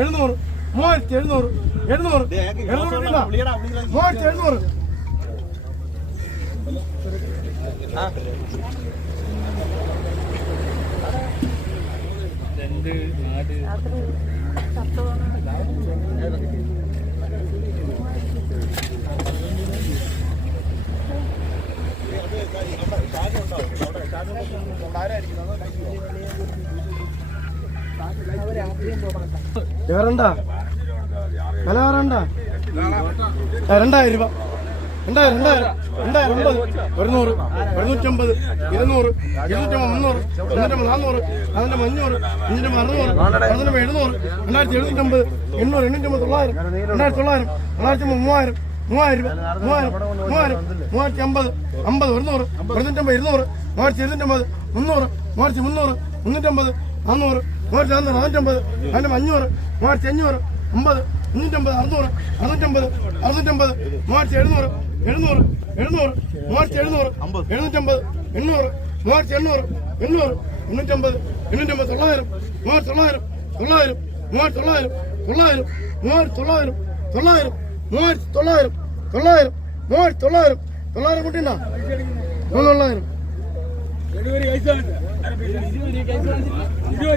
എഴുന്നൂറ്. മൂവായിരത്തി എഴുന്നൂറ്. എഴുന്നൂറ്. എഴുന്നൂറ്. മൂവായിരത്തി എഴുന്നൂറ്. വേറണ്ട വില വേറണ്ട രണ്ടായിരം രൂപ. രണ്ടായിരം രണ്ടായിരം. രണ്ടായിരം അമ്പത് ഒരുന്നൂറ് ഒരുന്നൂറ്റമ്പത് ഇരുന്നൂറ് ഇരുന്നൂറ്റമ്പത് മുന്നൂറ് മുന്നൂറ്റമ്പത് നാന്നൂറ് അതിന്റെ അഞ്ഞൂറ് അഞ്ഞൂറ്റമ്പത് അറുന്നൂറ് അതിന്റെ എഴുന്നൂറ് രണ്ടായിരത്തി എഴുന്നൂറ്റമ്പത് എണ്ണൂറ് എണ്ണൂറ്റമ്പത് തൊള്ളായിരം രണ്ടായിരത്തി തൊള്ളായിരം തൊള്ളായിരത്തി മൂവായിരം മൂവായിരം രൂപ മൂവായിരം മൂവായിരം മൂവായിരത്തി അമ്പത് അമ്പത് ഒരുന്നൂറ് ഒരുന്നൂറ്റമ്പത് ഇരുന്നൂറ് മൂവായിരത്തി ഇരുന്നൂറ്റമ്പത് മുന്നൂറ് മൂവായിരത്തി മുന്നൂറ് മുന്നൂറ്റമ്പത് നാന്നൂറ് മൂവായിരത്തി നാന്നൂറ് നാനൂറ്റമ്പത് അതിന്റെ അഞ്ഞൂറ് മൂവായിരത്തി അഞ്ഞൂറ് അമ്പത് മുന്നൂറ്റമ്പത് അറുന്നൂറ് അറുന്നൂറ്റമ്പത് അറുന്നൂറ്റമ്പത് മൂവായിരത്തി എഴുന്നൂറ് എഴുന്നൂറ് എഴുന്നൂറ് മൂവായിരത്തി എഴുന്നൂറ് എഴുന്നൂറ്റമ്പത് എണ്ണൂറ് മൂവായിരത്തി എണ്ണൂറ് എണ്ണൂറ് എണ്ണൂറ്റമ്പത് എണ്ണൂറ്റമ്പത് തൊള്ളായിരം മൂവായിരത്തി തൊള്ളായിരം തൊള്ളായിരം മൂവായിരത്തി തൊള്ളായിരം തൊള്ളായിരം മൂവായിരത്തി തൊള്ളായിരം തൊള്ളായിരം മൂവായിരത്തി തൊള്ളായിരം തൊള്ളായിരം മൂവായിരത്തി തൊള്ളായിരം തൊള്ളായിരം കുട്ടിണ്ടാ തൊള്ളായിരം. ಇದು